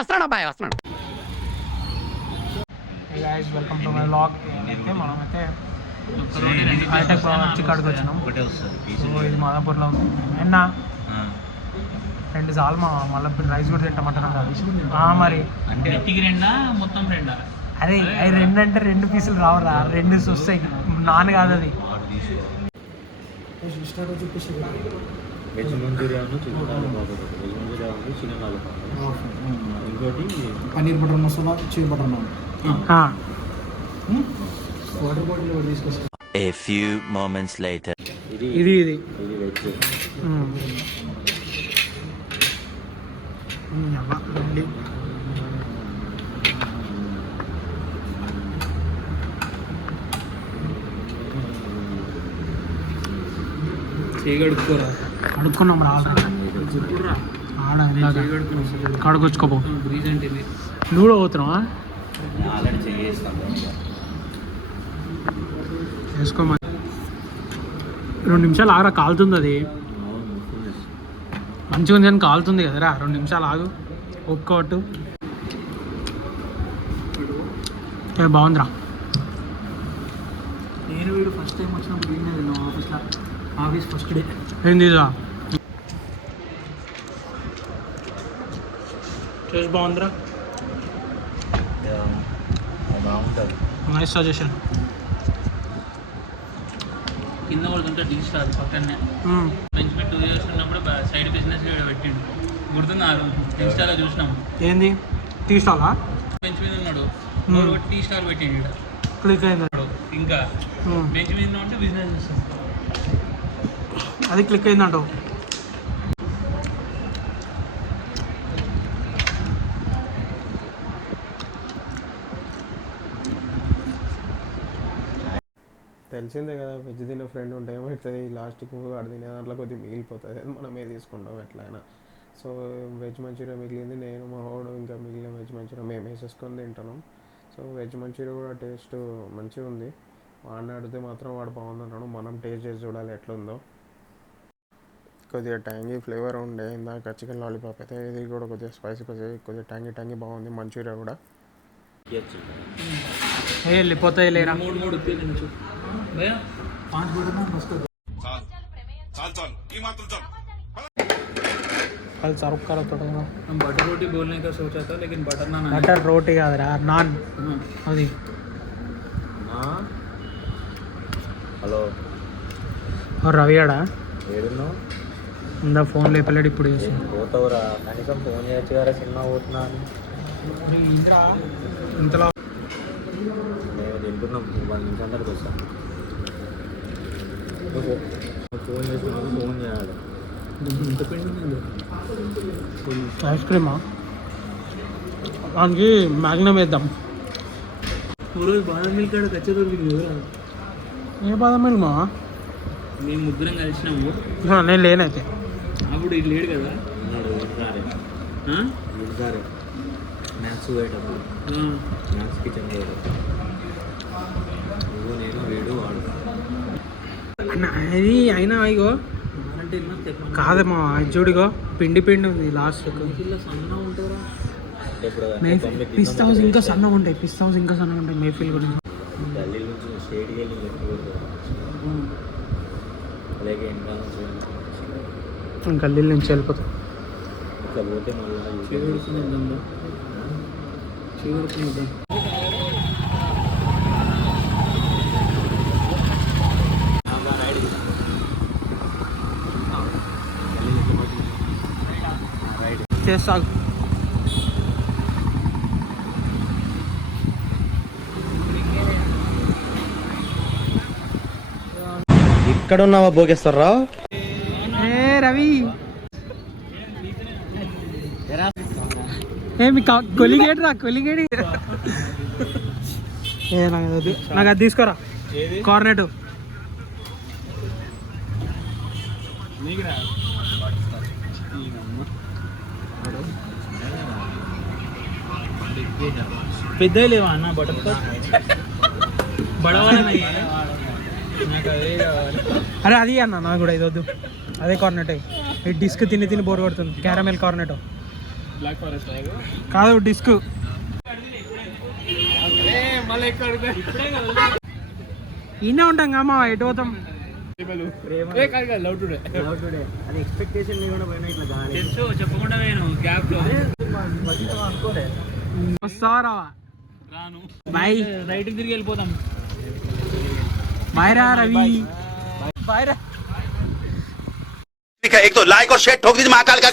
వస్తున్నాడు అబ్బాయి వస్తున్నాడు. Guys welcome to my blog అయితే మనమైతే హైటెక్ వచ్చి కాడికి వచ్చినాం. సో ఇది మాదాపూర్లో ఉంది. నిన్న రెండు సార్లు మా మళ్ళీ రైస్ కూడా తింటామంటున్నాం మరి. అంటే ఇంటికి రెండా మొత్తం రెండా? అరే అవి రెండు అంటే రెండు పీసులు రావురా. రెండు వస్తాయి నాన్న కాదు అది. వెజ్ మంచూరియా ఇంకోటి paneer butter masala cheese butter naan ఆ, వాటర్ బాటిల్ ఒకటి తీసుకొస్తాను. A few moments later. ఇది ఇది ఇది. చేయగడుకోరా కడుక్కున్నాం రా కడుకొచ్చుకోపో. నువ్వు కూడా పోతున్నావా వేసుకోమని రెండు నిమిషాలు ఆగరా కాలుతుంది అది. మంచిగా ఉంది కానీ కాలుతుంది కదరా రెండు నిమిషాలు ఆగు. ఏ బాగుందిరా. నేను వీడు ఫస్ట్ టైం వచ్చినప్పుడు ఆఫీస్లో ఆఫీస్ ఫస్ట్ డే ఏంది ఇదా టేస్ట్ బాగుందిరా నైస్ సజెషన్ కింద పడుతుంటే డీ స్టార్ పక్కనే మంచి టూ ఇయర్స్ ఉన్నప్పుడు సైడ్ బిజినెస్ పెట్టిండు గుర్తుంది ఆ రోజు ఇన్స్టాలో చూసినాం ఏంది తీసుకోవాలా బెంచ్ మీద ఉన్నాడు. టీ స్టార్ పెట్టిండు. క్లిక్ అయింది ఇంకా. బెంచ్ మీద ఉంటే బిజినెస్ చేస్తాం అది క్లిక్ అయిందంట తెలిసిందే కదా వెజ్ తినే ఫ్రెండ్ ఉంటే ఏమవుతుంది? లాస్ట్కి వాడు తినే దాంట్లో కొద్దిగా మిగిలిపోతుంది. అది మనమే తీసుకుంటాం ఎట్లయినా. సో వెజ్ మంచూరియా మిగిలింది నేను మా వాడు ఇంకా మిగిలిన వెజ్ మంచూరియా మేము వేసేసుకొని తింటున్నాం. సో వెజ్ మంచూరియా కూడా టేస్ట్ మంచిగా ఉంది. వాడిని అడిగితే మాత్రం వాడు బాగుందంటాడు మనం టేస్ట్ చేసి చూడాలి ఎట్లుందో. కొద్దిగా ట్యాంగీ ఫ్లేవర్ ఉండే. ఇందాక చికెన్ లాలీపాప్ అయితే ఇది కూడా కొద్దిగా స్పైసీ కొద్దిగా కొద్దిగా ట్యాంగీ ట్యాంగీ బాగుంది మంచూరియా కూడా. వెళ్ళిపోతాయి లేరా? మూడు మూడు ఉప్పి తినచ్చు భయ్యా పాంచ్ బటర్ నాన్ వస్తుంది కల్ సర్వ్ కరో थोड़ा हम बटर रोटी बोलने का सोचा था लेकिन बटर नान आया। బటర్ రోటీ కాదురా నాన్ हाँ, అది హలో ఓ రవి ఆడా ఏడున్నావు ఉందా ఫోన్ లేపలేడు ఇప్పుడు చేసి పోతావురా కనీసం ఫోన్ చేయొచ్చు కదా సినిమా పోతున్నా అని ఇంతలో మేము తింటున్నాం వన్ నిమిషం తర్వాత వస్తాను నువ్వు ఫోన్ చేసినప్పుడు ఫోన్ చేయాలి ఐస్ క్రీమా? దానికి మ్యాగ్నమ్ వేద్దాం. రోజు బాదం మిల్క్ కాడ కచ్చా దొరికింది ఎవరా ఏ బాదం మిల్క్ మా మేము ముగ్గురం కలిసినాము. నేను లేనైతే అప్పుడు ఇది లేడు కదా? మ్యాథ్స్ పోయేటప్పుడు. మ్యాథ్స్ కిచెన్ పోయేటప్పుడు నువ్వు నేను వీడు వాడు అన్న అది అయినా ఇగో. కాదమ్మా చూడిగో పిండి పిండి ఉంది లాస్ట్ పిస్తా హౌస్ ఇంకా సన్నగా ఉంటాయి పిస్తా హౌస్ ఇంకా సన్నగా ఉంటాయి మేఫీల్ గురించి. ఢిల్లీ నుంచి స్టేట్కి వెళ్ళి లెక్క అలాగే ఇంకా నుంచి గల్లీల నుంచి వెళ్ళిపోతాం ఇట్లా పోతే మళ్ళీ చేస్తా ఇక్కడ ఉన్నావా భోగేస్తారా ఏ రవి. ఏ మీ కొలిగేడు రా కొలిగేడి. ఏ నాకు అది. నాకు అది తీసుకోరా. కార్నెట్. పెద్ద లేవా అన్న? బటర్ అరే అది అన్న నాకు కూడా ఇది వద్దు. అదే కార్నెట్ ఈ డిస్క్ తిని తిని బోర్ కొడుతుంది. క్యారమెల్ కార్నెట్ కాదు డిస్క్ ఈయనే ఉంటాం కమ్మా ఎటు పోతాం? లవ్ టుడే లవ్ టుడే అది ఎక్స్పెక్టేషన్ కూడా పోయినా ఇట్లా గాలి తెలుసు చెప్పకుండా నేను గ్యాప్ లో వచ్చిందో అనుకోలే వస్తారా రాను బాయ్ రైట్ తిరిగి వెళ్ళిపోతాం బాయ్ రా రవి బాయ్ రా एक तो लाइक और शेयर ठोक दीजिए महाकाल का